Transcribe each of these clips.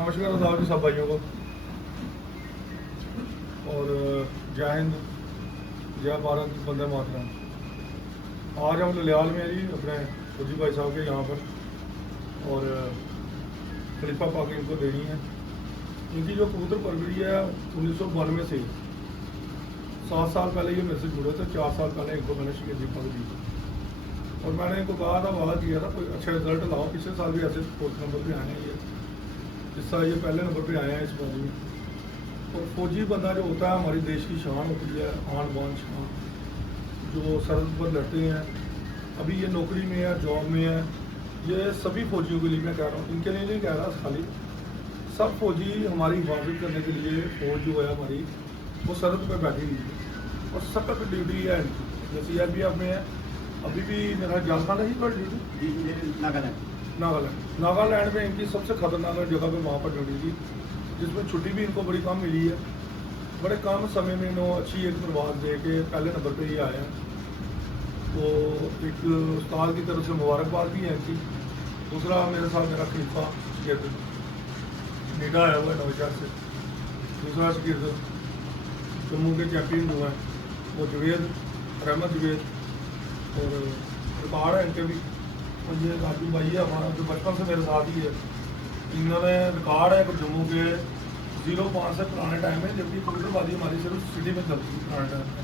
नमस्कार आदाब जी सब भाइयों को। और जय हिंद, जय भारत, वंदे मातरम। आज हम ललियाल में हैं जी, अपने फौजी भाई साहब के यहाँ पर, और खलीफा पाक इनको देनी है। इनकी जो कबूतर परवरी है 1992 से, 7 साल पहले ये मेरे से जुड़े थे। 4 साल पहले इनको मैंने शिकंजी पक दी और मैंने इनको कहा था, वादा किया था कोई अच्छा रिजल्ट लाओ। पिछले साल भी ऐसे 4th नंबर पे आए हैं ये, इस साल ये पहले नंबर पे आए हैं इस बाजी में। और फौजी बंदा जो होता है हमारी देश की शान होती है, आन बान शान, जो सरहद पर लड़ते हैं। अभी ये नौकरी में है, जॉब में है। ये सभी फौजियों के लिए मैं कह रहा हूँ, इनके लिए नहीं कह रहा खाली, सब फौजी हमारी हिफाजत करने के लिए। फौज जो है हमारी वो सरहद पर बैठी हुई है और सख्त ड्यूटी है इनकी। जैसे CRPF में है, अभी भी मेरा झारखंड ही पर ड्यूटी, नागालैंड में इनकी सबसे खतरनाक जगह पे वहाँ पर ड्यूटी थी, जिसमें छुट्टी भी इनको बड़ी कम मिली है। बड़े कम समय में इन्होंने अच्छी एक प्रवास दे के पहले नंबर पे ही आए हैं। तो एक उस्ताद की तरफ से मुबारकबाद भी है इनकी। दूसरा मेरे साथ मेरा खलीफा निडा आया हुआ है नौशहर से। दूसरा शकीर जम्मू के चैंपियन हुआ है वो जवेद रहमत जवेद, और रिकॉर्ड है इनके भी। और ये राजू भाई है हमारा, जो बचपन से मेरे साथ ही है। इन्होंने रिकॉर्ड है जम्मू के 05 से पुराने टाइम में, जबकि कबूतरबाजी हमारी सिर्फ सिटी में चलती थी पुराने टाइम में।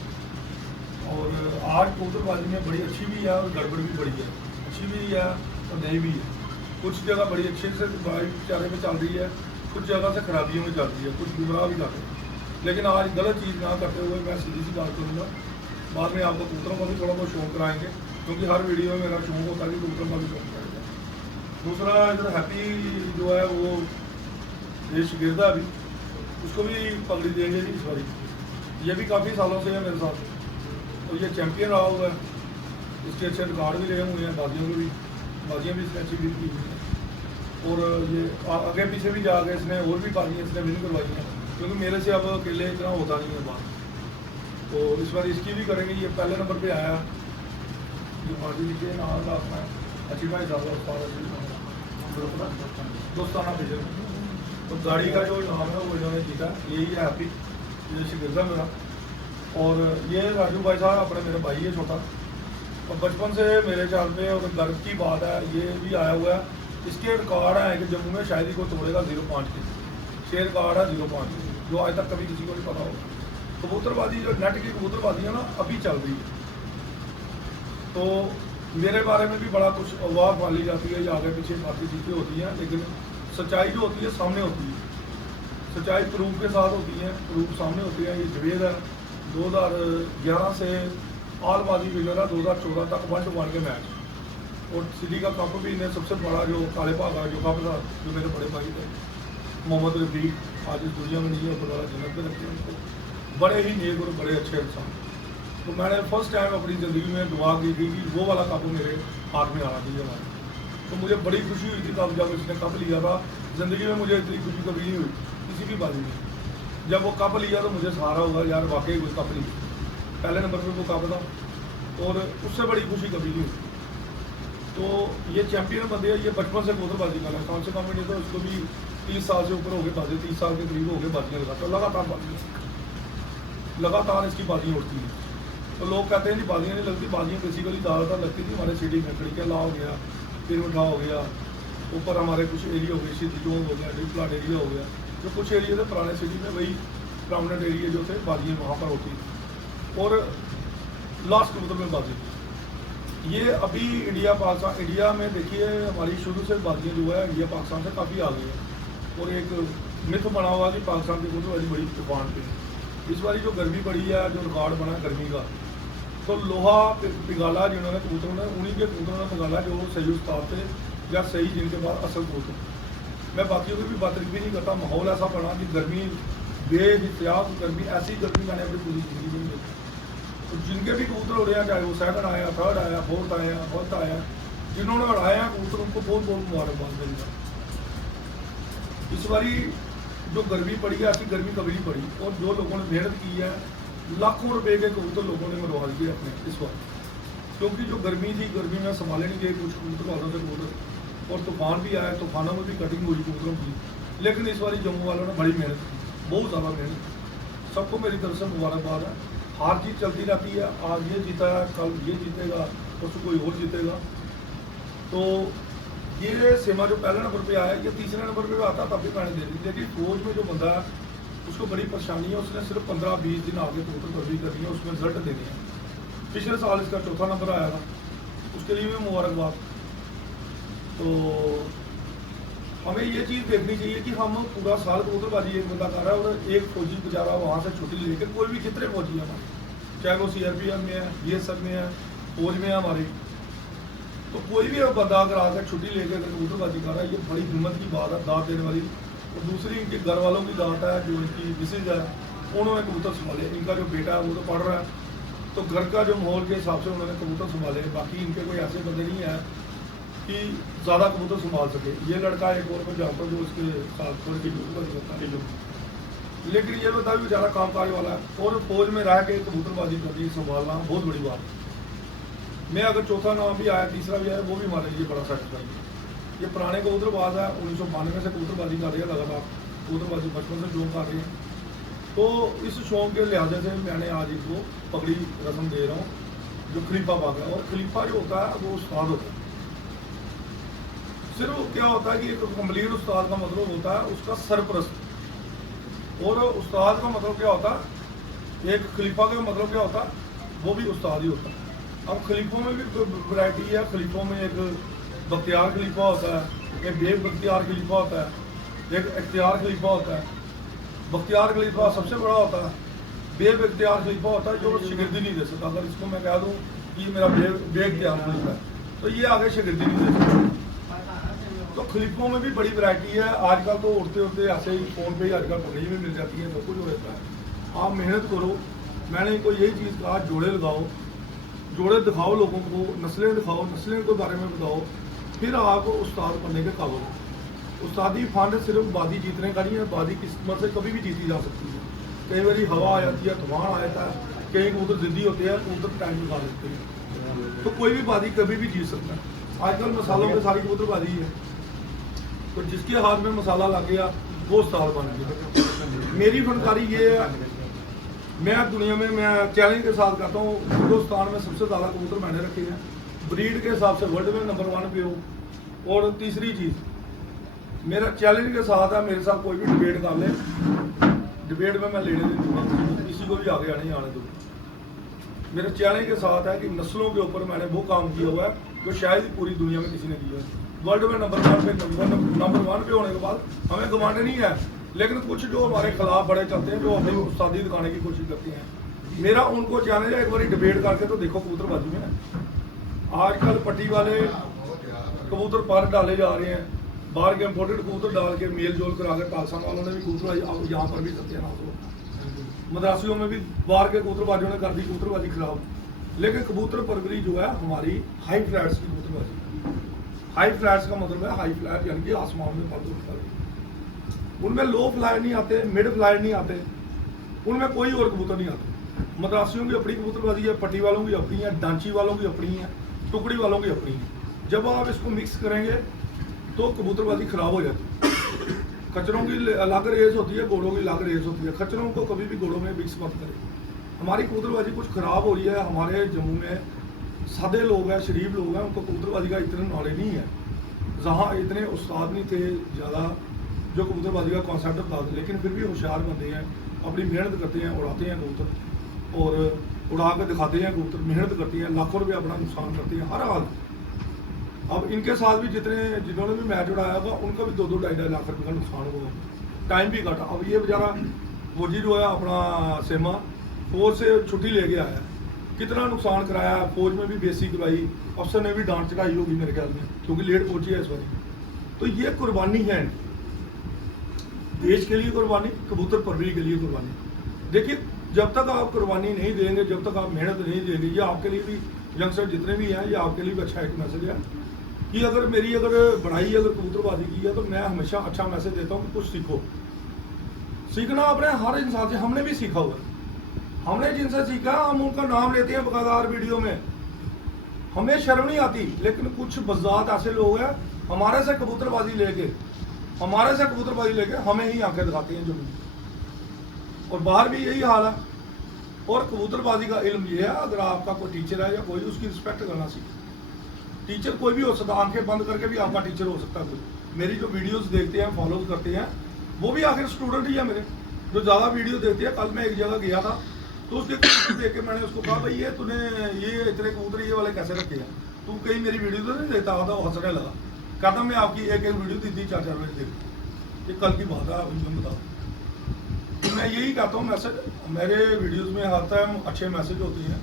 और आज कबूतरबाजी में बड़ी अच्छी भी है और गड़बड़ भी बड़ी है, अच्छी भी है और नहीं भी है। कुछ जगह बड़ी अच्छे से चारे में चल रही है, कुछ जगह से खराबियों में चल रही है, कुछ गुमराह भी कर रहे हैं। लेकिन आज गलत चीज़ ना करते हुए मैं सीधी सी बात करूँगा। बाद में आपको कबूतरों का भी थोड़ा बहुत शौक कराएंगे, क्योंकि हर वीडियो में मेरा शौक होता है कि कबूतरों का भी शौक कराएगा। दूसरा जो हैप्पी जो है वो ये शिगिर्दा भी, उसको भी पगड़ी देंगे जी इस बारी। ये भी काफ़ी सालों से है मेरे साथ, तो ये चैम्पियन रहा हुआ है। इसके अच्छे रिकॉर्ड भी रहे हुए हैं, बाजियों के भी, बाजियाँ भी इसने अच्छी भी की हुई हैं। और ये आगे पीछे भी जाके इसने और भी बाजियाँ इसने विन करवाई हैं, क्योंकि मेरे से अब अकेले इतना होता नहीं है बात। तो इस बार इसकी भी करेंगे। ये पहले नंबर पे आया, ये बाजी लिखे नाम का अपना अच्छी भाई साहब दोस्ताना विजन। तो गाड़ी का जो नाम है वो इन्होंने जीता, यही है हैप्पी, ये शिगिर्दा मेरा। और ये राजू भाई साहब अपने मेरे भाई है छोटा, और बचपन से मेरे ख्याल में, और गर्व की बात है ये भी आया हुआ है। इसके रिकॉर्ड है कि जम्मू में शायद ही को तोड़ेगा 05 के, शेर रिकॉर्ड है 05 जो आज तक कभी किसी को नहीं पता होगा। कबूतरबाजी जो नेट की कबूतरबाजी है ना, अभी चल रही है। तो मेरे बारे में भी बड़ा कुछ अफवाह पाली जाती है, या आगे पीछे बातें चीज़ें होती हैं, लेकिन सच्चाई जो होती है सामने होती है। सच्चाई प्रूफ के साथ होती है, प्रूफ सामने होती है। ये जवेद है 2011 से आलबाजी विनर है, 2014 तक 1-1 के मैच, और सिटी का कप भी इन्हें सबसे बड़ा जो काले भागा जो कप था, जो मेरे बड़े भाई थे मोहम्मद रफीक, आज इस दुनिया में नहीं है, तो बड़ा जन्नत में रखते हैं उनको। बड़े ही नेक और बड़े अच्छे इंसान। तो मैंने फर्स्ट टाइम अपनी ज़िंदगी में दुआ की थी कि वो वाला कप मेरे हाथ में आना चाहिए हमारे। तो मुझे बड़ी खुशी हुई थी तब जब इसने कप लिया था। ज़िंदगी में मुझे इतनी खुशी कभी नहीं हुई किसी भी बाजी में। जब वो कप लिया तो मुझे सहारा हुआ, यार वाकई कोई कप लिया, पहले नंबर पर वो कप था, और उससे बड़ी खुशी कभी नहीं हुई। तो ये चैम्पियन बंदे है, ये बचपन से कबूतरबाजी का है, कम से कम नहीं तो उसको भी 30 साल से ऊपर हो गए बाजी, 30 साल के करीब हो गए बाजियाँ लगातार, लगातार बाजियाँ, लगातार इसकी बाजियाँ उड़ती हैं। तो लोग कहते हैं जी बाजियाँ नहीं लगती, बाजियाँ बेसिकली ज़्यादातर लगती थी हमारे सिटी में। खड़ियाला हो गया, पिरमिठा हो गया, ऊपर हमारे कुछ एरिया हो गए, सिटी चौक हो गया, डी प्लाट एरिया हो गया, जो कुछ एरिया थे पुराने सिटी में, वही प्रॉमिनेंट एरिया जो थे बाजियाँ वहाँ पर होती थी। और लास्ट कबूतर में बाजी, ये अभी इंडिया पाकिस्तान, इंडिया में देखिए हमारी शुरू से बाजियाँ जो है इंडिया पाकिस्तान से काफ़ी आ गई है। और एक मिथ बना हुआ कि पाकिस्तान की कबूतरबाजी बड़ी तूफान पे। इस बारी जो गर्मी पड़ी है, जो रिकॉर्ड बना गर्मी का, तो लोहा पिघाला जिन्होंने कबूतरों ने, उन्हीं के कबूतरों ने पिघाला जो सही उस्ताद थे या सही जिनके पास असल कबूतर। मैं बाकियों की भी बात भी नहीं करता। माहौल ऐसा बना कि गर्मी बेहिसाब गर्मी, ऐसी गर्मी मैंने अपनी पूरी जिंदगी में नहीं देखी। तो जिनके भी कबूतर उड़े हैं, चाहे वो 2nd आया, 3rd आया, 4th आया, 1st आया, जिन्होंने उड़ाया है कबूतर, उनको बहुत बहुत मुबारकबाद देगा। इस बारी जो गर्मी पड़ी है, ऐसी गर्मी कभी नहीं पड़ी। और जो लोगों ने मेहनत की है, लाखों रुपए के कबूतर लोगों ने मरवा दिए अपने इस बार, क्योंकि जो गर्मी थी, गर्मी में संभाले नहीं गए कुछ कबूतर वालों से कबूतर, और तूफान भी आया, तूफानों में भी कटिंग हुई कबूतरों की। लेकिन इस बार जम्मू वालों ने बड़ी मेहनत की, बहुत ज़्यादा मेहनत की। सबको मेरी तरफ से मुबारकबाद है। हार जीत चलती रहती है, आज ये जीता है, कल ये जीतेगा, परसों कोई और जीतेगा। तो ये सेमा जो पहले नंबर पे आया, ये तीसरे नंबर पे आता तब भी मैंने दे दी। लेकिन फौज में जो बंदा है उसको बड़ी परेशानी है, उसने सिर्फ 15-20 दिन आगे कबूतर परवरी करनी है, उसमें रिजल्ट देने हैं। पिछले साल इसका चौथा नंबर आया था, उसके लिए भी मुबारकबाद। तो हमें ये चीज़ देखनी चाहिए कि हम पूरा साल कबूतरबाजी एक बंदा कर रहा है और एक फौजी बेचारा वहाँ से छुट्टी लेकर, कोई भी कितने फौजी है हमारे, चाहे वो CRPF में है, BSF में है, फौज में है हमारी, तो कोई भी बंदा अगर आकर छुट्टी लेकर अगर कबूतरबाजी कर रहा है, ये बड़ी हिम्मत की बात है, दाद देने वाली। और दूसरी इनके घर वालों की दात है, जो इनकी मिसेज है, उन्होंने कबूतर संभाले। इनका जो बेटा है वो तो पढ़ रहा है, तो घर का जो माहौल के हिसाब से उन्होंने कबूतर संभाले। बाकी इनके कोई ऐसे बंदे नहीं है कि ज़्यादा कबूतर संभाल सके। ये लड़का एक और मैं जानता हूँ जो उसके साथ थोड़ी सी कबूतरबाजी करता है, लेकिन ये बता भी बेचारा काम काज वाला है और फौज में रह के कबूतरबाजी करनी संभालना बहुत बड़ी बात है। मैं अगर चौथा नाम भी आया, तीसरा भी आया, वो भी हमारे लिए बड़ा सेटिस्फाई है। ये पुराने कबूतरबाज है, 1992 से कबूतरबाजी कर रहे हैं लगातार, कबूतरबाजी बचपन से शौक कर रहे हैं। तो इस शौक के लिहाजे से मैंने आज इनको पगड़ी रस्म दे रहा हूँ जो खलीफा पाक है। और खलीफा जो होता है वो उस्ताद होता है। सिर्फ क्या होता है कि एक कंप्लीट उस्ताद का मतलब होता है उसका सरपरस्त, और उस्ताद का मतलब क्या होता है, एक खलीफा का मतलब क्या होता है, वो भी उस्ताद ही होता है। अब खलीफों में भी वैरायटी है। खलीफों में एक बख्तियार खलीफा होता है, एक बेग बख्तियार खलीफा होता है, एक इख्तियार खलीफा होता है। बख्तियार खलीफा सबसे बड़ा होता है। बेग इख्तियार खलीफा होता है जो शिगिर्दी नहीं दे सकता। अगर इसको मैं कह दूँ कि मेरा बेग इख्तियार खलीफा है तो ये आगे शिगिर्दी नहीं दे सकता। तो खलीफों में भी बड़ी वैरायटी है। आजकल तो उड़ते उड़ते ऐसे ही फ़ोन पे ही आजकल पकड़ी भी मिल जाती है, सब कुछ हो जाता है। आप मेहनत करो। मैंने इनको यही चीज़ कहा, जोड़े लगाओ, जोड़े दिखाओ लोगों को, नस्लें दिखाओ, नस्लें के बारे में बताओ, फिर आप उस्ताद बनने के काबिल हो। उस्तादी फंड सिर्फ बाजी जीतने का नहीं है, बाजी किस्मत से कभी भी जीती जा सकती है। कई बार हवा आ जाती है, तूफान आ जाता है, कई कबूतर जिद्दी होते हैं, कबूतर टाइम निकाल देते हैं, तो कोई भी बाजी कभी भी जीत सकता है। आजकल मसालों में सारी कबूतरबाजी है, तो जिसके हाथ में मसाला लग गया वो उस्ताद बन गया। मेरी फनकारी ये है, मैं दुनिया में मैं चैलेंज के साथ कहता हूँ, हिंदुस्तान में सबसे ज़्यादा कबूतर मैंने रखे हैं, ब्रीड के हिसाब से वर्ल्ड में नंबर 1 पे हो। और तीसरी चीज़ मेरा चैलेंज के साथ है, मेरे साथ कोई भी डिबेट कर ले, डिबेट में मैं लेने नहीं दूंगा, किसी को भी आगे आने दूँगा। मेरे चैलेंज के साथ है कि नस्लों के ऊपर मैंने वो काम किया हुआ है जो शायद ही पूरी दुनिया में किसी ने किया है। वर्ल्ड में नंबर 1 पे होने के बाद हमें घमंड नहीं है, लेकिन कुछ जो हमारे खिलाफ बड़े चलते हैं, जो अपनी उस्तादी दिखाने की कोशिश करते हैं। मेरा उनको चैलेंज है, एक बार डिबेट करके तो देखो कबूतरबाजी में। आजकल पट्टी वाले कबूतर पर डाले जा रहे हैं, बाहर के इम्पोर्टेड कबूतर डाल के मेल जोल करा के पाकिस्तान वालों ने भी कबूतरबाजी, यहाँ पर भी सत्यानाश हो, मद्रासियों में भी बाहर के कबूतरबाजियों ने कर दी कबूतरबाजी खराब। लेकिन कबूतर परवरी जो है हमारी हाई फ्लैट्स की कबूतरबाजी। हाई फ्लैट्स का मतलब है हाई फ्लैट यानी कि आसमान में पल उठता है। उनमें लो फ्लायर नहीं आते, मिड फ्लायर नहीं आते, उनमें कोई और कबूतर नहीं आते। मद्रासियों की अपनी कबूतरबाजी है, पट्टी वालों की अपनी है, डांची वालों की अपनी है, टुकड़ी वालों की अपनी है। जब आप इसको मिक्स करेंगे तो कबूतरबाजी खराब हो जाती है। खच्चरों की अलग रेस होती है, घोड़ों की अलग रेस होती है। खच्चरों को कभी भी घोड़ों में मिक्स मत करें। हमारी कबूतरबाजी कुछ खराब हो रही है। हमारे जम्मू में सादे लोग हैं, शरीफ लोग हैं, उनको कबूतरबाजी का इतना नॉलेज नहीं है। जहाँ इतने उस्ताद नहीं थे ज़्यादा जो कबूतरबाजी का कॉन्सेप्ट बता दें, लेकिन फिर भी होशियार बंदे हैं, अपनी मेहनत करते हैं, उड़ाते हैं कबूतर और उड़ा कर दिखाते हैं कबूतर, मेहनत करती हैं, लाखों रुपये अपना नुकसान करते हैं हर हाल। अब इनके साथ भी जिन्होंने भी मैच उड़ाया होगा उनका भी 2-2 ढाई लाख रुपये का नुकसान हुआ, टाइम भी काटा। अब ये बेचारा फौजी जो है अपना सेमा फौज से छुट्टी ले गया है, कितना नुकसान कराया। फौज में भी बेसी करवाई, अफसर ने भी डांट चढ़ाई होगी मेरे ख्याल में, क्योंकि लेट पहुंची है इस बार। तो ये कुर्बानी है, देश के लिए कुर्बानी, कबूतर परवरी के लिए कुर्बानी। देखिए जब तक आप कुर्बानी नहीं देंगे, जब तक आप मेहनत नहीं देंगे, ये आपके लिए भी, यंगस्टर जितने भी हैं, ये आपके लिए भी अच्छा एक मैसेज है कि अगर मेरी बढ़ाई अगर कबूतरबाजी की है तो मैं हमेशा अच्छा मैसेज देता हूँ कि कुछ सीखो। सीखना अपने हर इंसान से, हमने भी सीखा हुआ है। हमने जिनसे सीखा हम उनका नाम लेते हैं बकायदार वीडियो में, हमें शर्म नहीं आती। लेकिन कुछ बज़ात ऐसे लोग हैं हमारे से कबूतरबाजी लेके हमारे से कबूतरबाजी लेके हमें ही आंखें दिखाती हैं जमीन, और बाहर भी यही हाल है। और कबूतरबाजी का इल्म ये है, अगर आपका कोई टीचर है या कोई, उसकी रिस्पेक्ट करना सीखे। टीचर कोई भी हो सकता है, आंखें बंद करके भी आपका टीचर हो सकता है कोई। मेरी जो वीडियोस देखते हैं, फॉलो करते हैं, वो भी आखिर स्टूडेंट ही है मेरे, जो ज़्यादा वीडियो देखते हैं। कल मैं एक जगह गया था, तो उसके कबूतर देख के मैंने उसको कहा, भाई ये तूने ये इतने कबूतर ये वाले कैसे रखे हैं, तू कहीं मेरी वीडियो तो नहीं देखता? था हंसने लगा, कहता मैं आपकी एक वीडियो दी 4-4 बजे देख। ये कल की बात है, अभी मैं बताऊँ। तो मैं यही कहता हूँ, मैसेज मेरे वीडियोज़ में हर टाइम अच्छे मैसेज होते हैं।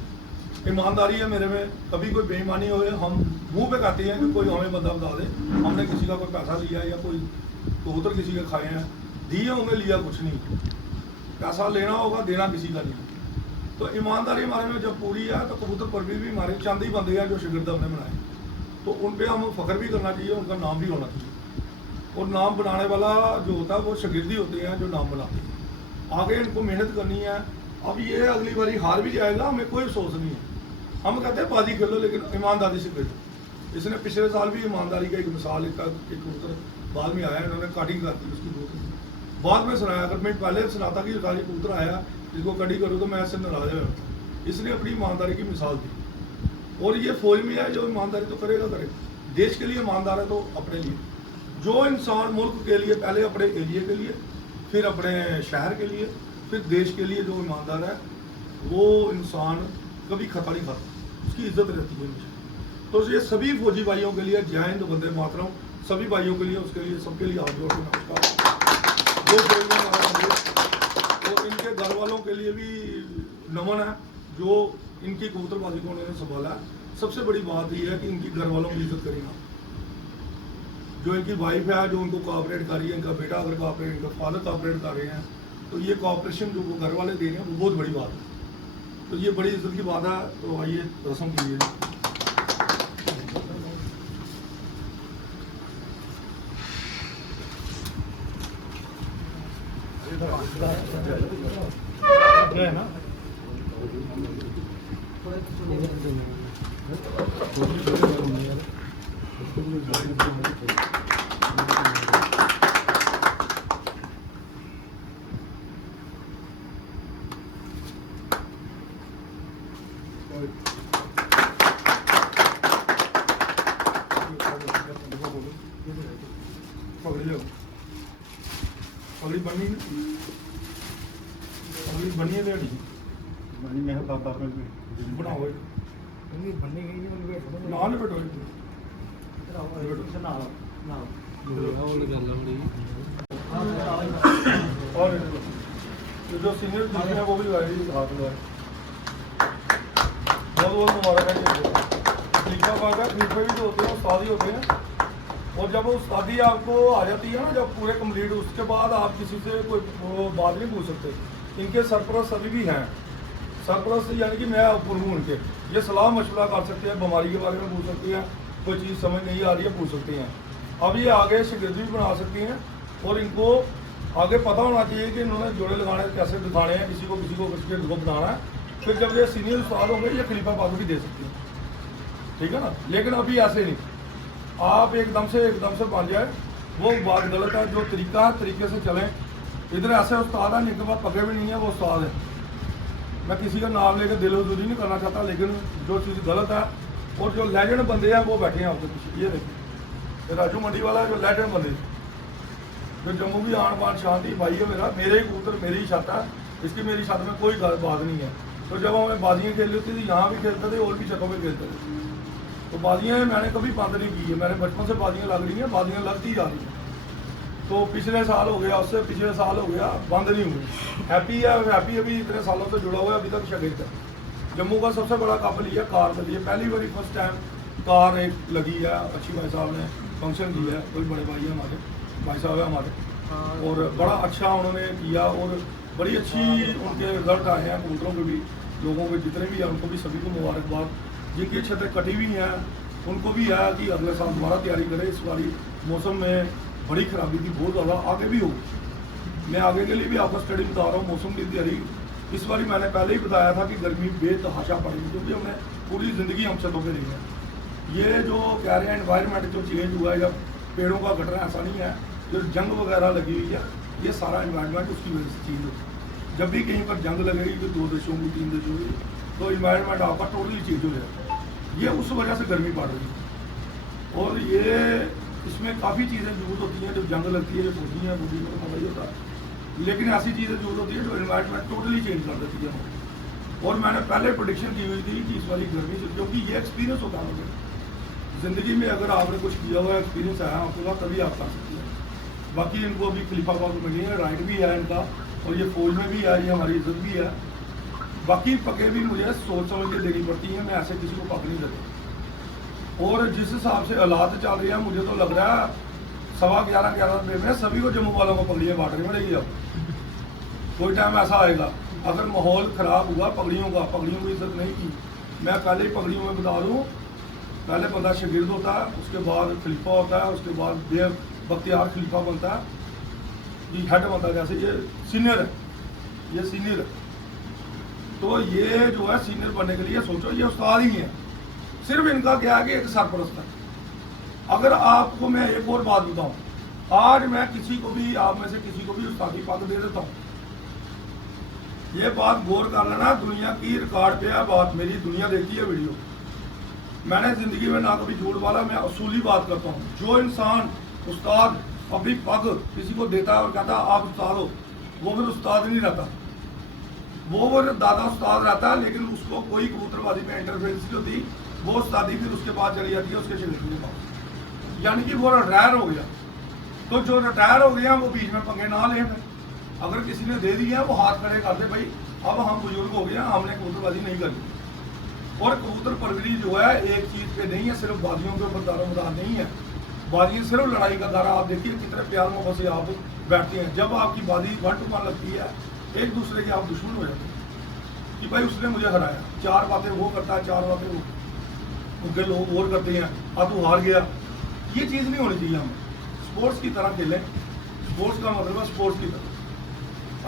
ईमानदारी है मेरे में, कभी कोई बेईमानी हो, हम मुंह पे कहते हैं कि कोई हमें बंदा बता दे हमने किसी का कोई पैसा लिया है या कोई कबूतर किसी के खाए हैं, दिए उन्हें, लिया कुछ नहीं। पैसा लेना होगा, देना किसी का नहीं। तो ईमानदारी हमारे में जब पूरी है, तो कबूतर पर भी हमारे चंद ही बंदे हैं जो शागिर्द हमने बनाए, तो उन पर हम फ़ख्र भी करना चाहिए, उनका नाम भी होना चाहिए। और नाम बनाने वाला जो होता है वो शागिर्द ही होते हैं जो नाम बनाते हैं। आगे इनको मेहनत करनी है। अब ये अगली बारी हार भी जाएगा, हमें कोई अफसोस नहीं है। हम कहते हैं बाजी खेलो, लेकिन ईमानदारी से खेलो। इसने पिछले साल भी ईमानदारी का एक मिसाल, एक कबूतर बाद में आया, इन्होंने कटिंग कर दी उसकी कबूतर, बाद में सुनाया। अगर मैं पहले सुनाता कि सरकारी कबूतर आया इसको कटिंग करूँ तो मैं ऐसे नाराज हो। इसने अपनी ईमानदारी की मिसाल दी, और ये फौज में है, जो ईमानदारी तो करेगा करेगा। देश के लिए ईमानदार है तो अपने लिए। जो इंसान मुल्क के लिए, पहले अपने एरिए के लिए, फिर अपने शहर के लिए, फिर देश के लिए जो ईमानदार है, वो इंसान कभी खता नहीं खाता, उसकी इज्जत रहती है हमेशा। तो ये सभी फौजी भाइयों के लिए जय हिंद, वंदे मातरम, सभी भाइयों के लिए, उसके लिए, सबके लिए हाथ जोड़ के नमस्कार। जो फौज में हमारा देश, और इनके घर वालों के लिए भी नमन है, जो इनकी कबूतरबाजी को उन्होंने संभाला है। सबसे बड़ी बात यह है कि इनकी घर वालों की इज्जत करेगा। जो इनकी वाइफ है, जो उनको कोऑपरेट कर रही है, इनका बेटा अगर कोऑपरेट, इनका फादर कोऑपरेट कर रहे हैं, तो ये कोऑपरेशन जो वो घर वाले दे रहे हैं वो बहुत बड़ी बात है। तो ये बड़ी इज्जत की बात है। तो आइए रस्म कीजिए। ना पगड़ी बनी, पगड़ी बनी है रेडी बनी, मैं बाबा बनाओ बननी गई नहीं, ना ले बैठो और जो सीनियर टीचर है वो भी हाथ हुआ है। बहुत बहुत मुबारक है। खलीफा पाक है, खलीफे भी जो होते हैं उस्ताद ही होते हैं, और जब वो उस्तादी आपको आ जाती है ना, जब पूरे कंप्लीट, उसके बाद आप किसी से कोई बात नहीं पूछ सकते। इनके सरपरस्त अभी भी हैं, सरपरस्त यानी कि मैं ऊपर हूँ उनके, ये सलाह मशवरा कर सकते हैं, बीमारी के बारे में पूछ सकते हैं, कोई चीज़ समझ नहीं आ रही है पूछ सकते हैं। अब ये आगे शागिर्द भी बना सकती हैं, और इनको आगे पता होना चाहिए कि इन्होंने जोड़े लगाने कैसे दिखाने हैं, किसी को शागिर्द को बनाना है। फिर जब ये सीनियर उस्ताद होंगे, ये खलीफा पाक भी दे सकते हैं, ठीक है ना। लेकिन अभी ऐसे नहीं, आप एकदम से बन जाए, वो बात गलत है। जो तरीका है तरीके से चलें। इधर ऐसे उस्ताद हैं जिनके पास पगे भी नहीं है, वो उस्ताद है। मैं किसी का नाम लेकर दिलोजुरी नहीं करना चाहता, लेकिन जो चीज़ गलत है, और जो लेजेंड बंदे हैं वो बैठे हैं आपके पीछे। ये देखिए राजू मंडी वाला जो लेजेंड बंदे, जो जम्मू की आन बान शांति भाई है मेरा, मेरे ही कबूतर मेरी ही छत है, इसकी मेरी छत में कोई बात नहीं है। तो जब हमें बाजियाँ खेल होती थी, यहाँ भी खेलते थे और भी छतों पर खेलते थे। तो बाजियाँ मैंने कभी बंद नहीं की है, मैंने बचपन से बाजियाँ लग रही हैं, बाजियाँ लगती जा रही हैं। तो पिछले साल हो गया, उससे पिछले साल हो गया, बंद नहीं हुई। हैप्पी है, हैप्पी अभी इतने सालों से जुड़ा हुआ है, अभी तक शागिर्द है। जम्मू का सबसे बड़ा कप लिया कार के लिए, पहली बारी फर्स्ट टाइम कार एक लगी है। अच्छी भाई साहब ने फंक्शन किया है, कोई बड़े भाई हैं हमारे, भाई साहब है हमारे, और बड़ा अच्छा उन्होंने किया, और बड़ी अच्छी उनके रिजल्ट आए हैं कबूतरों के भी, लोगों के जितने भी हैं उनको भी सभी को मुबारकबाद। जिनकी छतें कटी हुई हैं उनको भी है कि अगले साल दोबारा तैयारी करें। इस बारी मौसम में बड़ी खराबी थी, बहुत ज़्यादा, आगे भी होगी। मैं आगे के लिए भी आपको स्टडी बता रहा हूँ। मौसम की तैयारी इस बारी मैंने पहले ही बताया था कि गर्मी बेतहाशा पड़ेगी, क्योंकि हमने पूरी ज़िंदगी हम छतों पर रही है। ये जो कह रहे हैं एनवायरनमेंट जो चेंज हुआ है या पेड़ों का घटना, ऐसा नहीं है। जो जंग वगैरह लगी हुई है, ये सारा इन्वायरमेंट उसकी वजह से चेंज होता है। जब भी कहीं पर जंग लगेगी तो 2 देशों की 3 देशों की, तो इन्वायरमेंट आपका टोटली चेंज हो जाएगा। ये उस वजह से गर्मी पड़ रही है। और ये इसमें काफ़ी चीज़ें यूज़ होती हैं, जो जंग लगती है, जो होती हैं, बॉडी में पता ही होता है, लेकिन ऐसी चीज़ें यूज़ होती है जो इन्वायरमेंट टोटली चेंज कर देती है। और मैंने पहले प्रेडिक्शन की हुई थी कि इस वाली गर्मी से, क्योंकि ये एक्सपीरियंस होता है मुझे ज़िंदगी में, अगर आपने कुछ किया हुआ एक्सपीरियंस आया आपके पास तभी आप कर सकते हैं। बाकी इनको अभी खलीफाबाद में मिली है, राइट भी है इनका, और ये फौज में भी है, ये हमारी इज्जत भी है। बाकी पके भी मुझे सोच समझ के देनी पड़ती है, मैं ऐसे किसी को पक नहीं देता। और जिस हिसाब से हालात चल रही है, मुझे तो लग रहा है 11:15 रुपये में सभी को जम्मू वालों को पगड़ियाँ बांटनी पड़ेगी। अब कोई टाइम ऐसा आएगा, अगर माहौल ख़राब हुआ पगड़ियों की इज्जत नहीं की। मैं पहले ही पगड़ियों में बता दूँ, पहले बंदा शागिर्द होता है, उसके बाद खलीफा होता है, उसके बाद बेग बख्तियार खलीफा बनता है, ये हेड बनता है। जैसे ये सीनियर है, ये सीनियर है, तो ये जो है सीनियर बनने के लिए सोचो ये उस्ताद ही है। सिर्फ इनका क्या है कि एक सरपरस्त है। अगर आपको मैं एक और बात बताऊं, आज मैं किसी को भी, आप में से किसी को भी उस्तादी पद दे देता हूँ, ये बात गौर कर लेना, दुनिया की रिकॉर्ड पे है बात मेरी, दुनिया देखी है वीडियो। मैंने ज़िंदगी में ना कभी झूठ वाला, मैं असूली बात करता हूँ। जो इंसान उस्ताद अपनी पग किसी को देता है और कहता है आप उस्ताद हो, वो फिर उस्ताद नहीं रहता, वो दादा उस्ताद रहता है, लेकिन उसको कोई कबूतरबाजी में इंटरफेरेंस नहीं होती, वो उस्तादी फिर उसके बाद चली जाती है उसके शागिर्द के पास, यानी कि वो रिटायर हो गया। तो जो रिटायर हो गया वो बीच में पंगे ना ले, अगर किसी ने दे दिया वो हाथ खड़े कर दे, भाई अब हम बुजुर्ग हो गए, हमने कबूतरबाजी नहीं करनी। और कबूतर परवरी जो है एक चीज़ पे नहीं है, सिर्फ बाजियों के ऊपर दारोमदार नहीं है। बाजी सिर्फ लड़ाई का दारा, आप देखिए कितने प्यार मोहब्बत से आप बैठते हैं। जब आपकी बाजी 1 to 1 लगती है, एक दूसरे के आप दुश्मन हो जाते हैं कि भाई उसने मुझे हराया, 4 बातें वो करता है, 4 बातें वो, उनके लोग और करते हैं, अब तू हार गया। ये चीज़ नहीं होनी चाहिए। हमें स्पोर्ट्स की तरह खेलें, स्पोर्ट्स का मतलब है स्पोर्ट्स की तरह,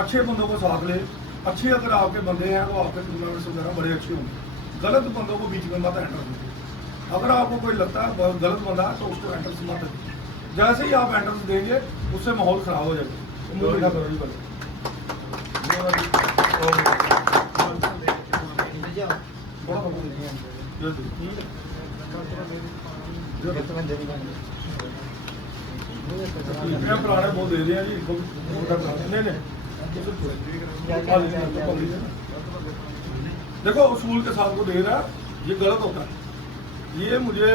अच्छे बंदों को साथ ले। अच्छे अगर आपके बंदे हैं तो आपके टूर्नामेंट्स वगैरह बड़े अच्छे होंगे। गलत बंदों को बीच में मत एंटर दीजिए। अगर आपको कोई लगता है गलत बंदा है तो उसको एंट्रेंस मत दीजिए। जैसे ही आप एंट्रेंस देंगे उससे माहौल ख़राब हो जाएगा। पुराने बहुत दे रहे हैं जी, नहीं देखो उसूल के साथ वो दे रहा है, ये गलत होता है। ये मुझे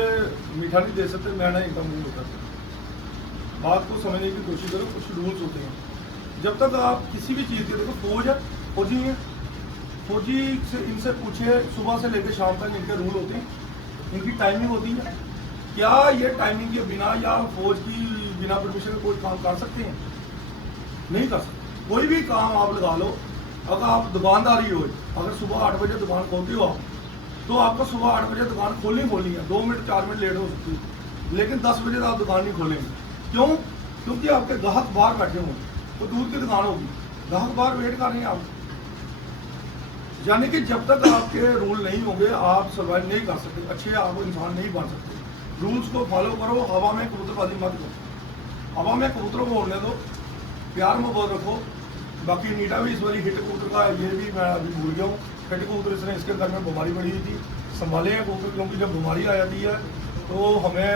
मीठा नहीं दे सकते, मैं ना इनका मुँह होता। बात को समझने की कोशिश करो, कुछ रूल्स होते हैं। जब तक आप किसी भी चीज़ के, देखो फौज है, फौजी है, फौजी से इनसे पूछे सुबह से लेकर शाम तक इनके रूल होते हैं, इनकी टाइमिंग होती है। क्या ये टाइमिंग के बिना या फौज की बिना परमिशन के कोई काम कर सकते हैं? नहीं कर सकते। कोई भी काम आप लगा लो, अगर आप दुकानदारी हो, अगर सुबह 8 बजे दुकान खोलते हो आप, तो आपको सुबह 8 बजे दुकान खोलनी है। 2 मिनट 4 मिनट लेट हो सकती है, लेकिन 10 बजे आप दुकान नहीं खोलेंगे। क्यों? क्योंकि आपके ग्राहक बाहर बैठे होंगे, तो दूध की दुकान होगी, ग्राहक बाहर वेट कर रहे हैं आप। यानी कि जब तक आपके रूल नहीं होंगे आप सर्वाइव नहीं कर सकते, अच्छे आप इंसान नहीं बन सकते। रूल्स को फॉलो करो, हवा में कबूतरबाजी मत करो, हवा में कबूतरों को उड़ने दो, प्यार मोहब्बत रखो। बाकी नीटा भी इस बारी हिट कबूतर का, ये भी मैं अभी भूल गया हूँ, हिट कबूतर इसने इसके घर में बीमारी पड़ी हुई थी, संभाले हैं कबूतर, क्योंकि जब बीमारी आ जाती है तो हमें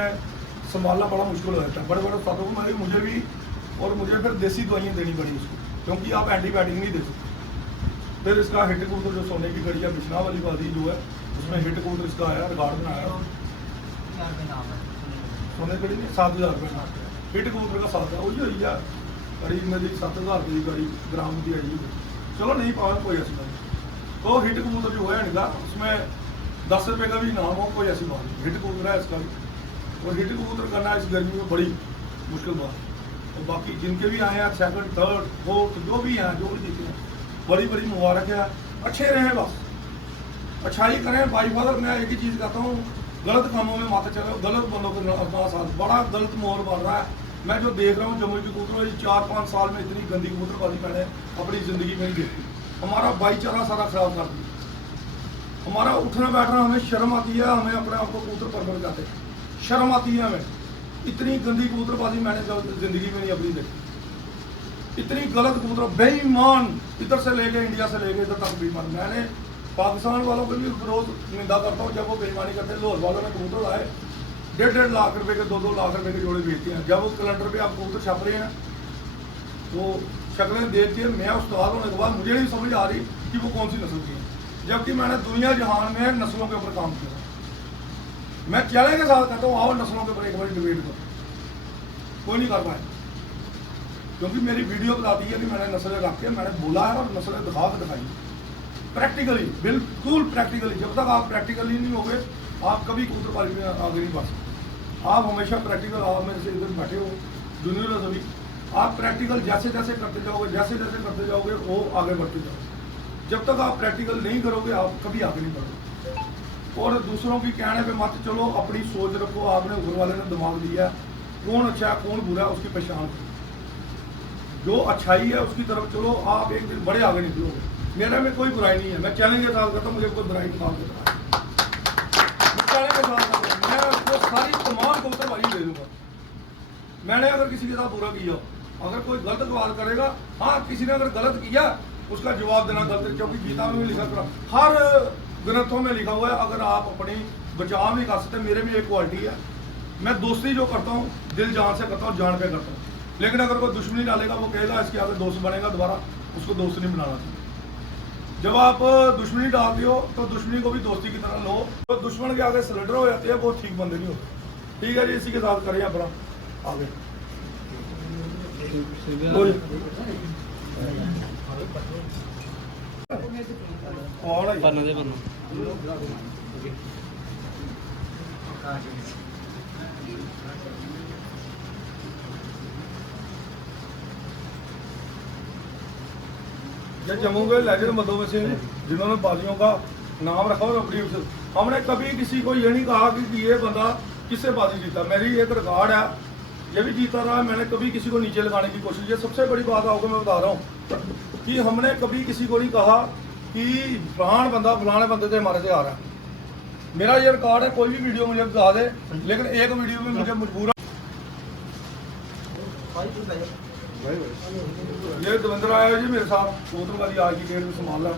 संभालना बड़ा मुश्किल हो जाता है। बड़े बड़े उस्तादों को मारी मुझे भी, और मुझे फिर देसी दवाइयाँ देनी पड़ी उसको, क्योंकि आप एंटीबायोटिक नहीं दे सकते। फिर इसका हिट कबूतर जो सोने की घड़िया बिछना वाली बाजी जो है, उसमें हिट कबूतर इसका आया, रिकॉर्ड बनाया, सोने कड़ी ने 7,000 रुपये हिट कबूतर का 7,000, वही हुई है करीब मेरी 7,000 रुपये की गाड़ी ग्राम की आई। चलो नहीं पाया कोई ऐसी बात। तो हिट कबूतर जो है इनका, उसमें 10 रुपये का भी इनाम हो, कोई ऐसी बात नहीं। हिट कबूतर है इसका भी, और हिट कबूतर करना इस गर्मी में बड़ी मुश्किल बात है। और बाकी जिनके भी आए हैं 2nd 3rd 4th जो भी हैं, जो भी जीते हैं, बड़ी बड़ी मुबारक है। अच्छे रहें, बस अच्छाई करें। भाई फादर मैं एक ही चीज़ कहता हूँ, गलत कामों में मत चलो, गलत बंदों के अपना साथ, बड़ा गलत माहौल बन रहा है। मैं जो देख रहा हूँ जम्मू की कबूतरों 4-5 साल में इतनी गंदी कबूतरबाजी मैंने अपनी ज़िंदगी में नहीं देखी। हमारा भाईचारा सारा खराब कर दिया। हमारा उठना बैठना, हमें शर्म आती है, हमें अपने आप को कबूतर परवर जाते, शर्म आती है हमें। इतनी गंदी कबूतरबाजी मैंने जिंदगी में नहीं अपनी देखी। इतनी गलत कबूतर, बेईमान, इधर से लेके इंडिया से लेके इधर तक बेईमान। मैंने पाकिस्तान वालों को भी रोज निंदा करता हूँ जब वो बेईमानी करते हैं। लाहौर वालों ने कबूतर लाए 1.5 लाख रुपए के 2-2 लाख रुपए के जोड़े बेचते हैं। जब वो कैलेंडर पे आप कबूतर छप रहे हैं तो शक्लें देख के मैं उस्ताद होने के बाद मुझे नहीं समझ आ रही कि वो कौन सी नस्ल की है, जबकि मैंने दुनिया जहान में नस्लों के ऊपर काम किया। मैं चैलेंज के साथ कहता हूँ आओ नस्लों के ऊपर एक बार डिबेट करो, कोई नहीं कर पाए, क्योंकि मेरी वीडियो बताती है कि मैंने नस्लें रख के मैंने बोला है और नस्लें दिखा के दिखाई प्रैक्टिकली, बिल्कुल प्रैक्टिकली। जब तक आप प्रैक्टिकली नहीं होगे आप कभी कबूतरबाजी में आगे नहीं बढ़ सकते। आप हमेशा प्रैक्टिकल, आप मेरे से इधर बैठे हो जूनियर सभी, आप प्रैक्टिकल जैसे जैसे करते जाओगे, जैसे जैसे करते जाओगे वो आगे बढ़ते जाओगे। जब तक आप प्रैक्टिकल नहीं करोगे आप कभी आगे नहीं बढ़ोगे। और दूसरों की कहने पे मत चलो, अपनी सोच रखो। आपने ऊपर वाले ने दिमाग दिया, कौन अच्छा है कौन बुरा है उसकी पहचान करो, जो अच्छाई है उसकी तरफ चलो, आप एक दिन बड़े आगे निकलोगे। मेरे में कोई बुराई नहीं है, मैं चैलेंज के साथ करता हूँ, मुझे कोई बुराई निकाल देता है, मैं चैलेंज के साथ करता हूँ, मैं उसको सारी तमाम कबूतरबाजी दे दूंगा। मैंने अगर किसी के साथ बुरा किया, अगर कोई गलत सवाल करेगा, हाँ किसी ने अगर गलत किया उसका जवाब देना गलत है, क्योंकि गीता में भी लिखा था, हर ग्रंथों में लिखा हुआ है अगर आप अपनी बचाव नहीं कर सकते। मेरे में एक क्वालिटी है, मैं दोस्ती जो करता हूँ दिल जान से करता हूँ, जान पे करता हूँ। लेकिन अगर कोई दुश्मनी डालेगा वो कहेगा इसके आगे दोस्त बनेगा दोबारा, उसको दोस्त नहीं बनाना चाहिए। जब आप दुश्मनी डालते हो तो दुश्मनी को भी दोस्ती की तरह लो। तो दुश्मन के आगे सरेंडर हो जाते हैं, वो ठीक बंदे नहीं होते। ठीक है जी, इसी के साथ करें अपना आगे। ये जम्मू के लेजेंड मधोबन सिंह जिन्होंने बाजियों का नाम रखा और अपनी, हमने कभी किसी को ये नहीं कहा कि ये बंदा किससे बाजी जीता। मेरी एक रिकॉर्ड है, ये भी जीता रहा है। मैंने कभी किसी को नीचे लगाने की कोशिश, ये सबसे बड़ी बात आपको मैं बता रहा हूँ कि हमने कभी किसी को नहीं कहा कि फलान बंदा फलाने बंदे से हमारे से आ रहा है। मेरा ये रिकॉर्ड है, कोई भी वीडियो मुझे बता दे, लेकिन एक वीडियो में मुझे मजबूर ये दविंदर आया जी मेरे साथ कबूतरबाजी आज की डेट में संभाल है,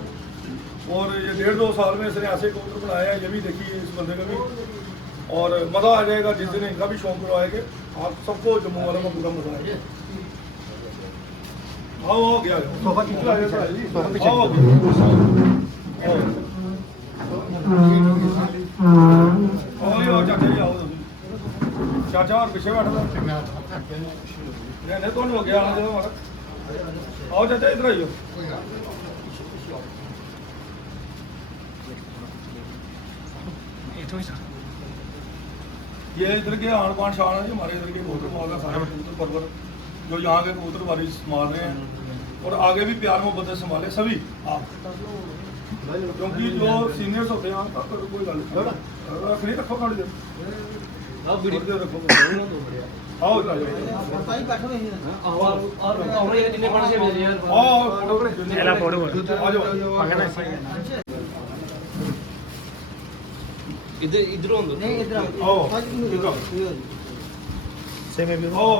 और ये 1.5-2 साल में इसने ऐसे कबूतर बनाए हैं। ये भी देखिए इस बंदे का भी, और मज़ा आ जाएगा जिस दिन इनका भी शौक करवाएंगे। आप सबको जम्मू वालों को पूरा मजा आएगा। आओ गया आओ चाचा जी, आओ चाचा और पीछे बैठा नहीं कौन हो गया हमारा। आओ चाचा इधर आइयो। ये इधर के आन पान शान है, हमारे इधर के कबूतर का सारे कबूतर परवर जो यहाँ के कबूतरबाजी संभाल रहे हैं, और आगे भी प्यार मोहब्बत से संभाले सभी आप, क्योंकि जो सीनियर्स होते हैं कोई गल रखनी रखो थोड़ी देर, आओ इधर इधर नहीं इधर आओ सेम है भी आओ